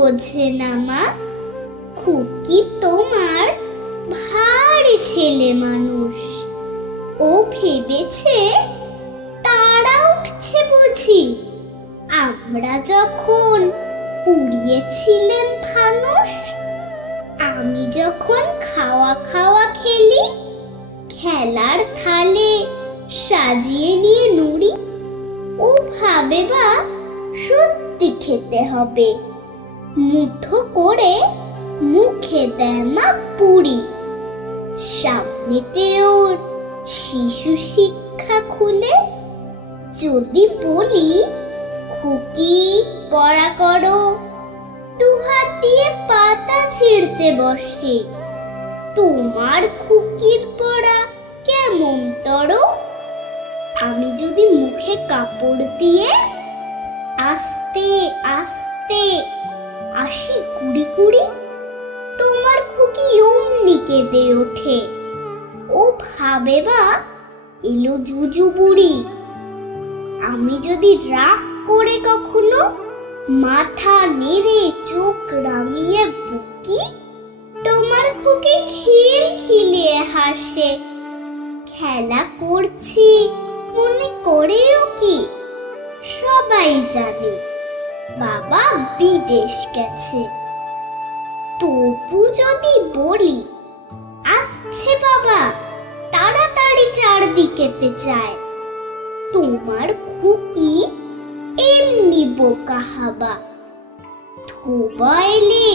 বোঝে না মা, খুকি তোমার ভারী ছেলে মানুষ। ও ভেবেছে তারা উঠছে বুঝি, আমরা যখন উড়িয়েছিলেন ফানুস। আমি যখন খাওয়া খাওয়া খেলি, খেলার থালে সাজিয়ে নিয়ে নুড়ি, ও ভাবে বা সত্যি খেতে হবে, মুঠো করে মুখে দেয় মা পুরি। সামনেতে ওর শিশু শিক্ষা খুলে যদি বলি খুকি পড়া করো, দুহাত দিয়ে পাতা ছিঁড়তে বসে। তোমার খুকির পড়া কেমন তর? আমি যদি মুখে কাপড় দিয়ে আস্তে আস্তে আসি কুড়ি কুড়ি, তোমার খুকি অমনি কেঁদে ওঠে। ও ভাবে বা এলো জুজু বুড়ি। আমি যদি রাগ করে কখনো মাথা নেড়ে চোখ রাঙিয়ে বকি, তোমার খুকি খিলখিলিয়ে হাসে। খেলা করছি মনে করেও কি, সবাই জানে বাবা বিদেশ গেছে। তবু যদি বলি আসছে বাবা, তাড়াতাড়ি চারদিকেতে চায়। তোমার খুকি এমনি বোকা হাবা। ধোবা এলে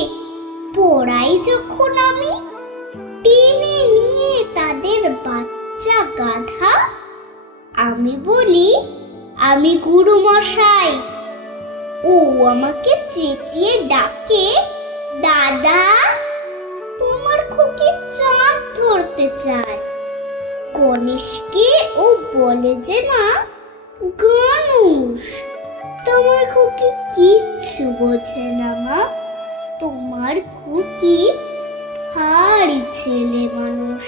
পড়াই যখন আমি, টেনে নিয়ে তাদের বাচ্চা গাধা। আমি বলি আমি গুরু মশাই, ও আমাকে চেঁচিয়ে ডাকে দাদা। তোমার খুকি চাঁদ ধরতে চায়, গণেশকে ও বলে যে মা গণুষ। তোমার খুকি কিচ্ছু বোঝে না মা, তোমার খুকি ভারী ছেলে মানুষ।